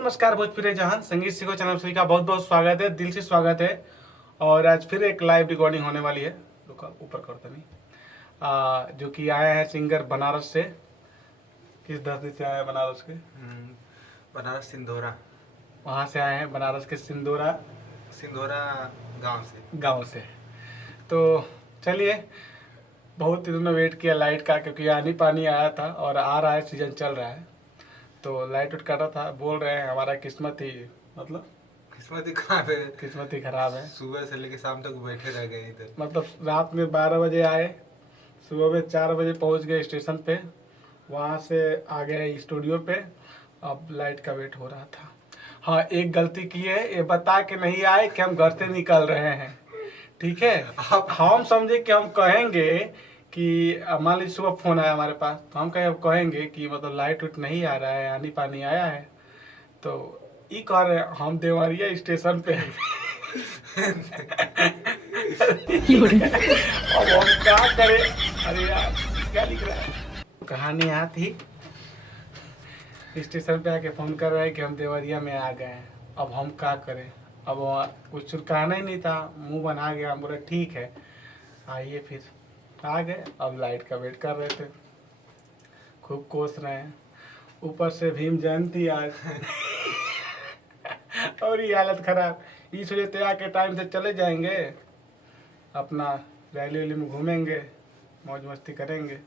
नमस्कार भोजपुरी जहान संगीत सीखो चैनल सभी का बहुत बहुत स्वागत है, दिल से स्वागत है। और आज फिर एक लाइव रिकॉर्डिंग होने वाली है। रुका ऊपर करता नहीं। जो कि आए हैं सिंगर बनारस से। किस धरती से आए हैं बनारस के? बनारस सिंधोरा। वहाँ से आए हैं बनारस के सिंधोरा गांव से। तो चलिए, बहुत दिनों में वेट किया लाइट का, क्योंकि आनी पानी आया था और आ रहा है, सीजन चल रहा है। तो लाइट उठ काटा था, बोल रहे हैं हमारा किस्मत ही किस्मत ही खराब है। सुबह से लेकर शाम तक बैठे रह गए इधर। मतलब रात में 12 बजे आए, सुबह में 4 बजे पहुंच गए स्टेशन पे, वहाँ से आ गए स्टूडियो पे। अब लाइट का वेट हो रहा था। हाँ, एक गलती की है, ये बता के नहीं आए कि हम घर से निकल रहे हैं, ठीक है। हम समझे कि हम कहेंगे कि मान लीजिए सुबह फोन आया हमारे पास, तो हम कहेंगे कि मतलब लाइट उट नहीं आ रहा है, आनी पानी आया है। तो ये कह रहे हम देवरिया स्टेशन पे अब हम क्या करें? अरे यार, क्या लिख रहा है? कहानी यहाँ थी, स्टेशन पे आके फोन कर रहे हैं कि हम देवरिया में आ गए हैं। अब हम क्या करें? अब कुछ कहना ही नहीं था, मुंह बना गया। हम बोले ठीक है आइए, फिर आ गए। अब लाइट का वेट कर रहे थे, खूब कोस रहे हैं। ऊपर से भीम जयंती आज और ये हालत खराब। इस वजह तैयार के टाइम से चले जाएंगे, अपना रैली वैली में घूमेंगे, मौज मस्ती करेंगे,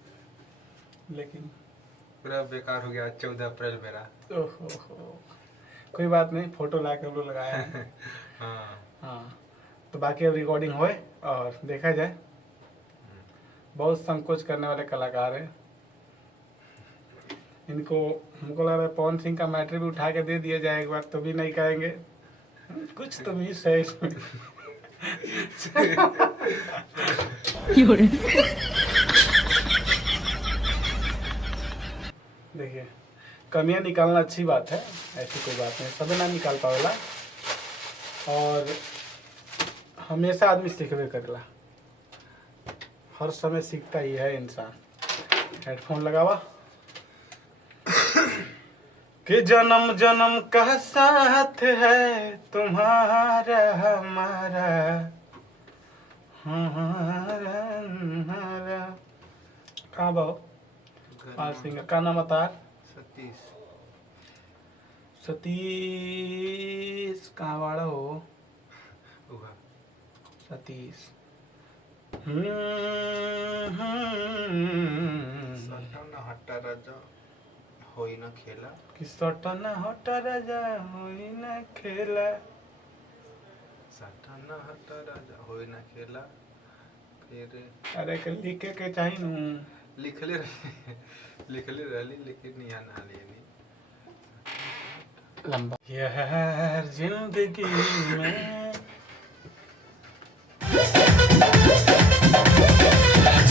लेकिन पूरा बेकार हो गया 14 अप्रैल मेरा। ओहो, कोई बात नहीं, फोटो ला के हम लोग लगाया है। हाँ, तो बाकी अब रिकॉर्डिंग होए और देखा जाए। बहुत संकोच करने वाले कलाकार हैं। इनको हमको लग रहा है पवन सिंह का मैटर भी उठा के दे दिया जाए एक बार, तो भी नहीं कहेंगे। कुछ तो मिस है इसमें। देखिए, कमियां निकालना अच्छी बात है, ऐसी कोई बात नहीं, सब ना निकाल पावेला। और हमेशा आदमी सीखबे करेला, हर समय सीखता ही है इंसान। हेडफोन लगावा कि जन्म जन्म का साथ है तुम्हारा हमारा, हमारा। कहाँ बाओ आज सिंगर का नाम बता? सतीश कहाँ वाला हो? सतीश। हट्टा राजा होई ना खेला, कि सटना हटा राजा होई ना खेला, सटना हट्टा राजा होई ना खेला। फिर अरे लिखे के चाहिए नू, लिखले रहली लेकिन यहाँ ना लेनी लंबा यार जिंदगी में।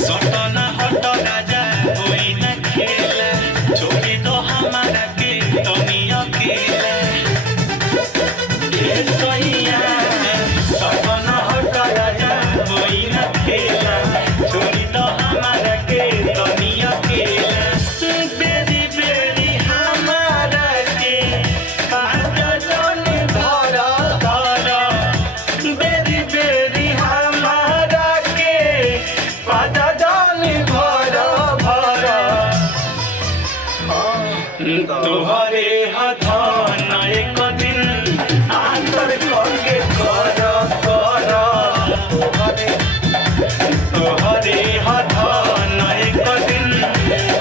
सटना हट राजा कोई न खेला, छोड़ी दो हमारा के दुनिया खेला। ये सैया सटना हट राजा कोई न खेला, छोड़ी दो हमारा के दुनिया खेला। बेरी बेरी हमारा के पाजा जाने धरा धरा, बेरी बेरी हमारा के पाजा जाने भरा भरा। तोहरे हथन एक दिन आंतर करके कर कर, तोहरे हथन एक दिन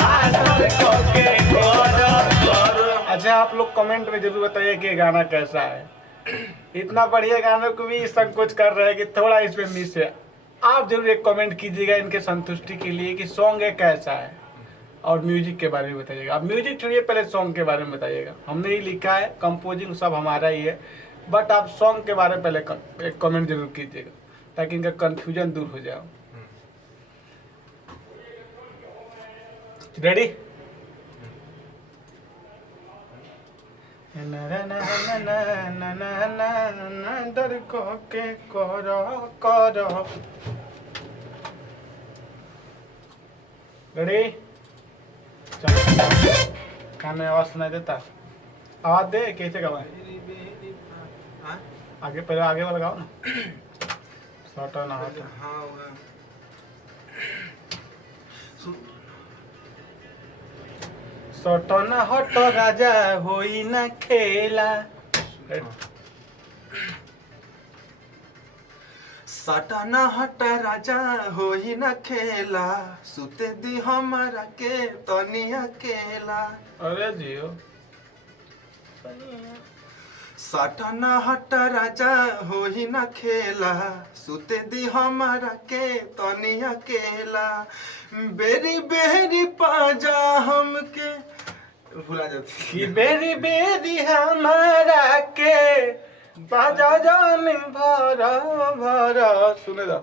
आंतर करके कर कर। अच्छा, आप लोग कमेंट में जरूर बताइए कि गाना कैसा है। इतना बढ़िया गाने को भी संकोच कर रहे हैं कि थोड़ा इसमें मिस है। आप जरूर एक कमेंट कीजिएगा इनके संतुष्टि के लिए कि सॉन्ग है कैसा है, और म्यूजिक के बारे में बताइएगा। आप म्यूजिक छोड़िए, पहले सॉन्ग के बारे में बताइएगा। हमने ही लिखा है, कंपोजिंग सब हमारा ही है, बट आप सॉन्ग के बारे में पहले एक कमेंट जरूर कीजिएगा, ताकि इनका कंफ्यूजन दूर हो जाए। रेडी? दर को के करो करो। रेडी? कान में आवाज सुनाई देता? आवाज दे, कैसे गवाए? बेरी बेरी हाँ आगे पहले आगे वाला गाओ ना। सटा ना हाथ। हाँ होगा सटना हट राजा होई ना खेला। सटाना हटा राजा होई न खेला सुते दी हमारा के तनिया केला अरे जियो सटाना हटा राजा होई न खेला सुते दी हमारा के तनिया केला बेरी बेरी पाजा हमके भुला जाती कि बेरी बेरी हमारा के बाजा जान भरा भरा। सुने जा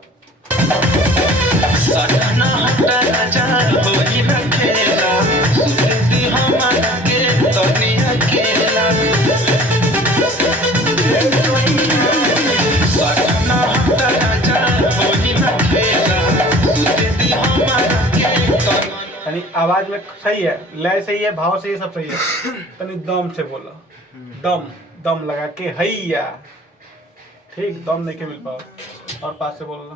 सटना हटा राजा होई न खेला सुते दी हमारा के तनिया केला सटना हटा राजा होई न खेला सुते दी हमारा के तनिया। यानी आवाज में सही है, लय सही है, भाव सही है, सब सही है। तनी दम से बोला, दम दम लगा के हैया। ठीक, दम नहीं के मिल पाओ। और पास से बोलना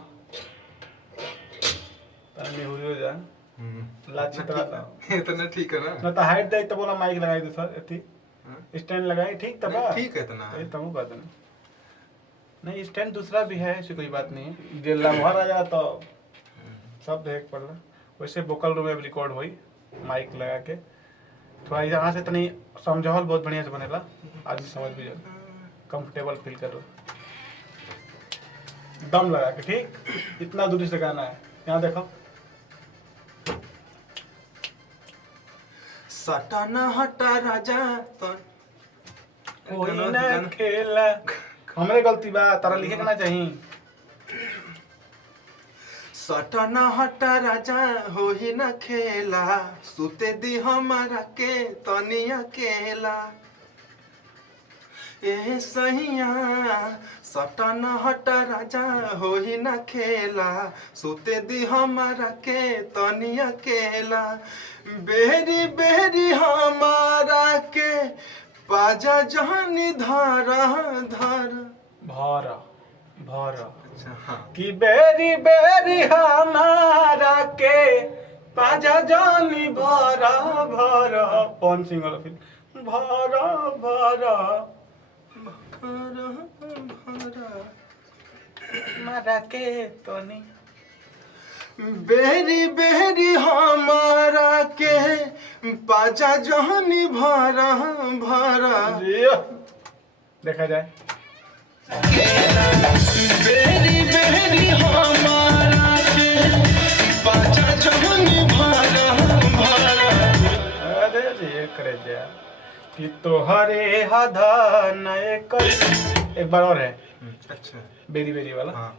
तनी हुई हो जाए लाची तरह था। इतना ठीक है ना ना तो हाइट दे तो बोला माइक लगाई दे सर, ठीक स्टैंड लगाई, ठीक तब ठीक है इतना ये तमु बात नहीं, स्टैंड दूसरा भी है, ऐसी कोई बात नहीं है। जे लम्हा आ जा तो सब देख पड़ रहा। वैसे वोकल रूम में रिकॉर्ड हुई माइक लगा के। थोड़ा यहाँ से तनी समझावल बहुत बढ़िया से बनेला, आदमी समझ भी जाए, कंफर्टेबल फील करो। दम लगा के, ठीक इतना दूरी से गाना है। यहाँ देखो सटाना हटा राजा तो कोई ना खेला। हमरे गलती बा, तारा लिखे के ना चाहिए। सटाना हटा राजा होई न खेला सुते दी हमारा के तनिया केला ए सहिया सटाना हटा राजा होई न खेला सुते दी हमारा के तनिया केला बेरी बेरी हमारा के पाजा जहानी धारा धारा भारा भारा अच्छा हाँ कि बेरी बेरी हमारा के पाजा जानी भरा भरा। पवन सिंह वाला फिल्म भरा भरा भरा भरा मारा के तो नहीं। बेरी बेरी हमारा के पाजा जहानी भरा भरा देखा जाए बेरी बेरी हमारा के पाचा जहानी भरा भरा। अरे ये करे जा कि तोहरे हधन एक बार और है अच्छा बेरी बेरी वाला। हाँ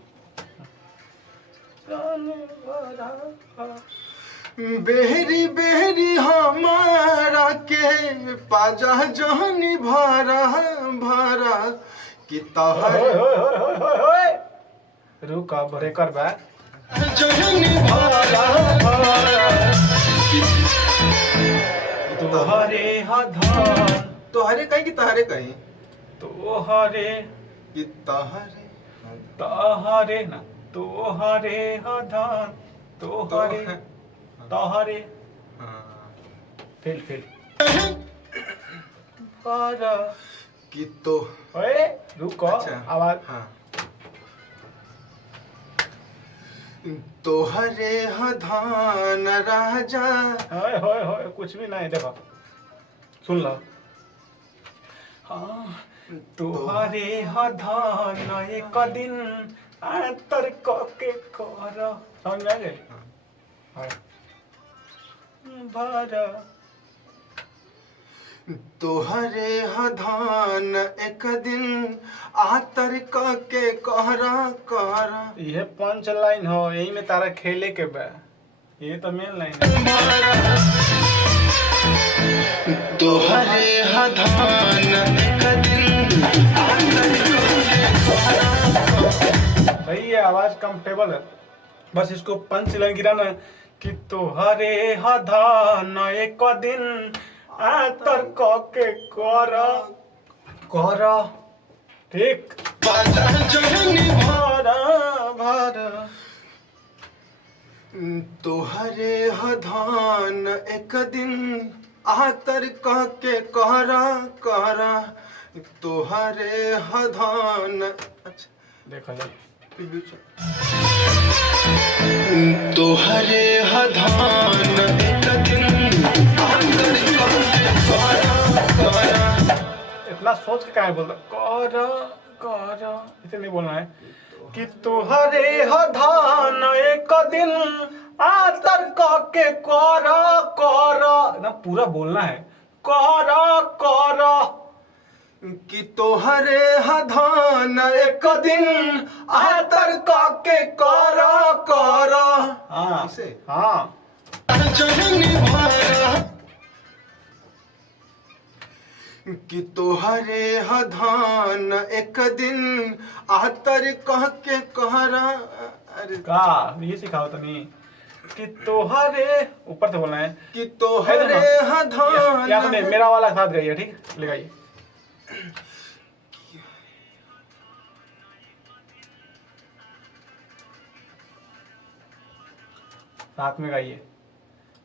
बेरी बेरी हमारा के पाजा जहानी भरा भरा कि तोहरे रुक ब्रेकर बा जहानी भरा भरा। तोहरे हधन तोहरे कहीं कि तोहरे कहीं तोहरे कि तोहरे तोहरे ना तोहरे हधन तोहरे तोहरे हाँ फिल बारा कि तो ओए रुको अच्छा आवाज हाँ तोहरे हधान राजा ओए होए होए कुछ भी नहीं देखो सुन लो। हाँ तोहरे हधन एक दिन आतर के कर समझ आ गए। हाँ भरा तोहरे हधान एक दिन आतर के कहरा कहरा ये पंच लाइन हो, यही में तारा खेले के बा, ये तो मेन लाइन है। तोहरे हधान एक दिन सही है, आवाज कंफर्टेबल है, बस इसको पंच लाइन गिराना है कि तोहरे हधान एक दिन आतर क के कर कर ठीक बाजा जहनी भर भर तोहरे ह धान एक दिन आतर कह के कहरा कहरा तोहरे ह धान। अच्छा देखा जाए तोहरे ह धान एक दिन आतर कह के कहरा कहरा। इतना सोच के क्या बोल रहा कर इसे नहीं बोलना है कि तुहरे ह धान एक दिन आतर क के कर ना पूरा बोलना है कर कि तोहरे ह धान एक दिन आतर कह के कर हाँ ऐसे? हाँ जहनी भरा कि तोहरे ह धान एक दिन आतर कह के कहरा। अरे का ये सिखाओ तो नहीं कि तोहरे ऊपर से बोलना है कि तोहरे ह धान या तो नहीं मेरा वाला साथ गाइए ठीक ले गाइए साथ में गाइए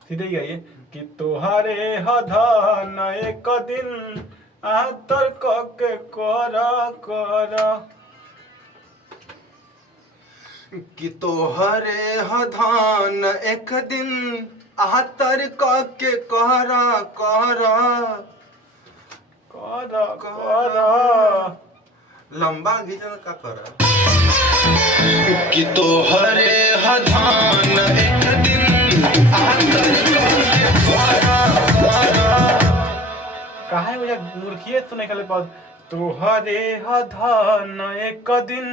सीधे ही गाइए कि तोहरे ह धान एक दिन आतर क के कर कि तोहरे ह धान एक दिन आतर कह के कहरा कहरा। कर लंबा घिंचन का करा। कि तोहरे ह धान एक दिन आतर कह के कहरा कहरा। काहे मुझे मूर्खिए तो नहीं खेले पास तोहरे ह धान एक दिन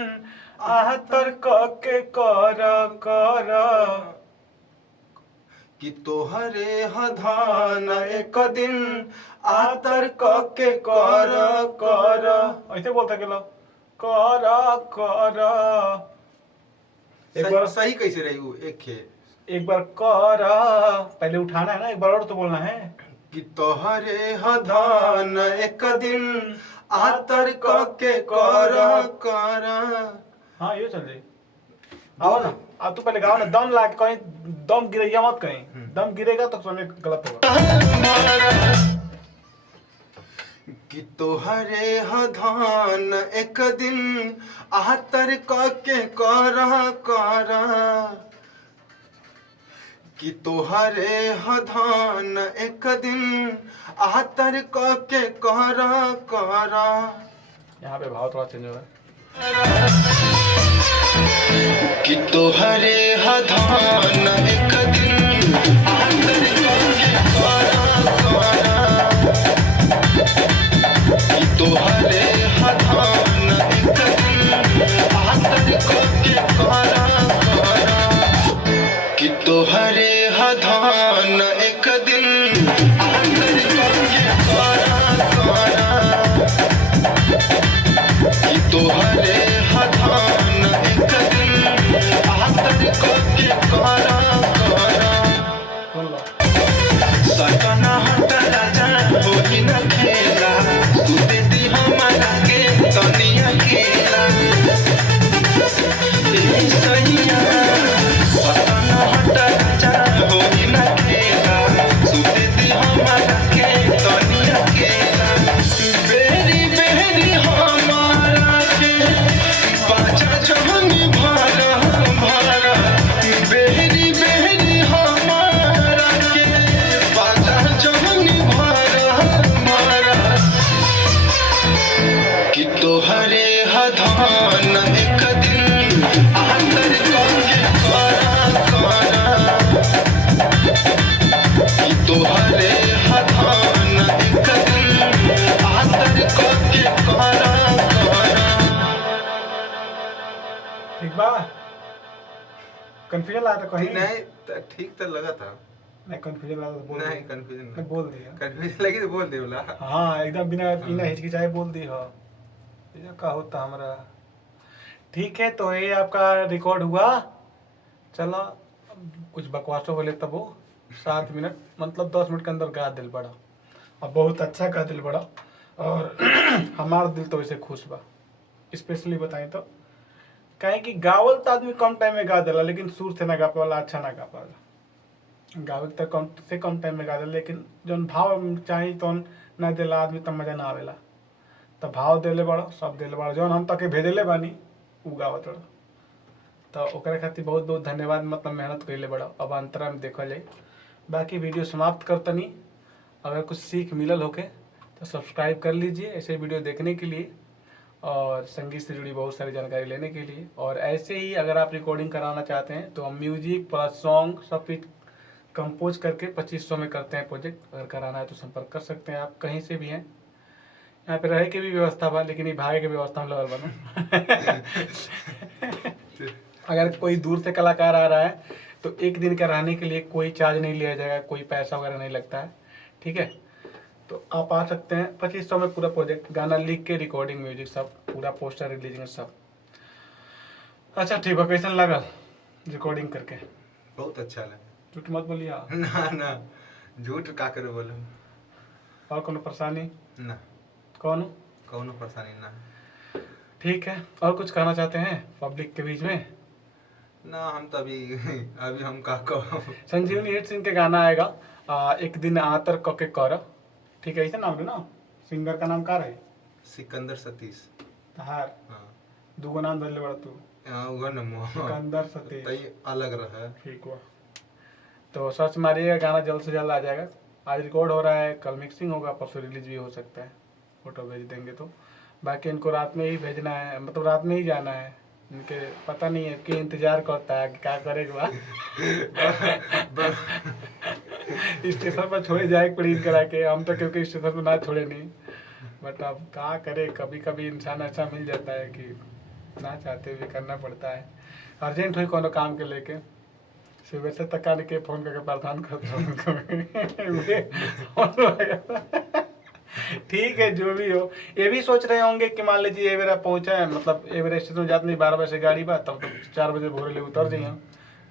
आतर क के कर कि तोहरे ह धान एक दिन आतर कह के कर ऐसे बोलता के लो कर एक बार सही कैसे रही वो एक खे एक बार कर पहले उठाना है ना एक बार और तो बोलना है कि तोहरे ह धान एक दिन आतर कह के कर हाँ ये चल जाए आओ ना अब तू पहले गाओ ना दम ला के कहीं दम गिरेगा मत कहीं दम गिरेगा तो सुनने गलत होगा कि तोहरे ह धान एक दिन आतर कह के कर कि तोहरे ह धान एक दिन आतर कह के कर यहाँ पे भाव थोड़ा चेंज हो रहा है कि तोहरे ह धान एक दिन आतर कह के कहरा कहरा। कि तोहरे ह धान एक दिन आतर कह के कहरा कहरा। कि तोहरे ह धान एक दिन आतर कह के कहरा कहरा। कि तोहरे ह धान एक दिन आतर कह के कहरा कहरा। सुन लो सटना हट राजा होई न खेला सुते दी हमारा के तनिया खेला। ए सैया सटना हट राजा होई न खेला सुते दी हमारा के तनिया खेला। बेरी बेरी हमारा के बाजा जहनी भरा भरा। बेरी बेरी हमारा के बाजा जहनी भरा भरा। कि तोहरे ह धान एक दिन आतर कह के कहरा कहरा। कि तोहरे ह धान एक दिन आतर कह के कहरा कहरा। ठीक बा कंफ्यूजन लगा था कहीं नहीं ठीक तो लगा था। नहीं कंफ्यूजन लगा तो बोल नहीं दिया। कंफ्यूजन मैं बोल दिया कंफ्यूजन लगी तो बोल दे बोला। हाँ एकदम बिना हिचकिचाए बोल दी हो ये का होता हमारा ठीक है तो ये आपका रिकॉर्ड हुआ चलो अब कुछ बकवासों बोले तब वो 7 मिनट मतलब 10 मिनट के अंदर गा दिल बड़ा और बहुत अच्छा गा दिल बड़ा, और हमारा दिल तो वैसे खुश बा। स्पेशली बताएं तो काहे कि गावल तो आदमी कम टाइम में गा देला, लेकिन सुर से ना गा पाला, अच्छा ना गा पाला। गावल तो कम से कम टाइम में गा देला, लेकिन जौन भाव चाही तो ना देला आदमी तब मजा ना आवेला। तो भाव देले बड़ा, सब देले बड़ा, जौन हम तक भेजले बानी उ गावत बड़ा। तो ओकरे खातिर बहुत बहुत धन्यवाद, मतलब मेहनत कइले बड़ा। अब अंतरा में देखल जाए। बाकी वीडियो समाप्त करतनी। अगर कुछ सीख मिलल होके तो सब्सक्राइब कर लीजिए ऐसे वीडियो देखने के लिए, और संगीत से जुड़ी बहुत सारी जानकारी लेने के लिए। और ऐसे ही अगर आप रिकॉर्डिंग कराना चाहते हैं तो हम म्यूजिक प्लस सॉन्ग सब कुछ कंपोज करके 2500 में करते हैं प्रोजेक्ट। अगर कराना है तो संपर्क कर सकते हैं, आप कहीं से भी हैं। यहाँ पे रहे की भी व्यवस्था बा, लेकिन ये भागे के व्यवस्था हम लगल बनो। अगर कोई दूर से कलाकार आ रहा है तो एक दिन का रहने के लिए कोई चार्ज नहीं लिया जाएगा, कोई पैसा वगैरह नहीं लगता है, ठीक है। तो आप आ सकते हैं। 2500 में पूरा प्रोजेक्ट, गाना लिख के, रिकॉर्डिंग, म्यूजिक सब, पूरा पोस्टर रिलीजिंग सब। अच्छा ठीक है, कैसन लगा रिकॉर्डिंग करके? बहुत अच्छा लगा। झूठ मत बोलिए। ना ना, झूठ का करे बोलो। और कोनो परेशानी? ना, कौनो परेशानी ना। ठीक है। और कुछ कहना चाहते हैं पब्लिक के बीच में? ना, हम तो अभी हम का कहो। संजीवनी हिट सिंह के गाना आएगा एक दिन आतर कके कर, ठीक है, ऐसे नाम है ना। सिंगर का नाम का रहे? सिकंदर सतीश। तहार हाँ, दूगो नाम धरले बड़ा तू। उहो न सिकंदर सतीश, तई अलग रहा। ठीक हुआ। तो सर्च मारिएगा, गाना जल्द से जल्द आ जाएगा। आज रिकॉर्ड हो रहा है, कल मिक्सिंग होगा, परसों रिलीज भी हो सकता है। फोटो भेज देंगे तो। बाकी इनको रात में ही भेजना है, मतलब रात में ही जाना है। इनके पता नहीं है कि इंतजार करता है कि क्या करेगा। स्टेशन पर छोड़े जाए प्लीज करा के, हम तो क्योंकि स्टेशन पर ना छोड़े नहीं, बट अब क्या करे, कभी कभी इंसान ऐसा मिल जाता है कि ना चाहते हुए करना पड़ता है। अर्जेंट हुई कोनो काम के लेके सुबह से तक के फोन करके परेशान करता। ठीक है, जो भी हो। ये भी सोच रहे होंगे कि मान लीजिए ये मेरा पहुंचा है, मतलब ये मेरा स्टेशन जाते नहीं 12 बजे से गाड़ी बा, तब तो 4 बजे भोरे ले उतर जाइए,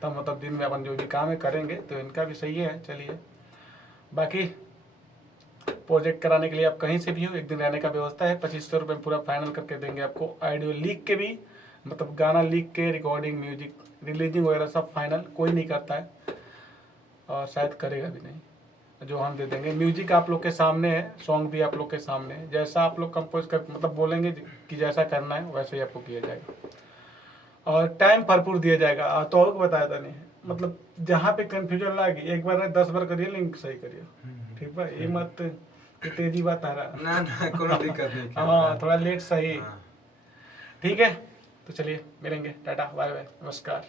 तब मतलब दिन में अपन जो भी काम है करेंगे। तो इनका भी सही है। चलिए, बाकी प्रोजेक्ट कराने के लिए आप कहीं से भी हो, एक दिन रहने का व्यवस्था है। 2500 रुपये पूरा फाइनल करके देंगे आपको। ऑडियो लिख के भी, मतलब गाना लिख के, रिकॉर्डिंग, म्यूजिक, रिलीजिंग वगैरह सब फाइनल कोई नहीं करता है, और शायद करेगा भी नहीं, जो हम दे देंगे। म्यूजिक आप लोग के सामने है, सॉन्ग भी आप लोग के सामने है। जैसा आप लोग कंपोज कर, मतलब बोलेंगे कि जैसा करना है वैसे ही आपको किया जाएगा, और टाइम भरपूर दिया जाएगा। तो और बताया था नहीं, मतलब जहाँ पे कंफ्यूजन लगे एक बार नहीं 10 बार करिए, लिंक सही करिए, ठीक है। ये मत कि तेजी बात आ रहा। ना ना, कोनो दिक्कत नहीं। हाँ, थोड़ा लेट सही। हाँ। ठीक है, तो चलिए मिलेंगे। टाटा, बाय बाय, नमस्कार।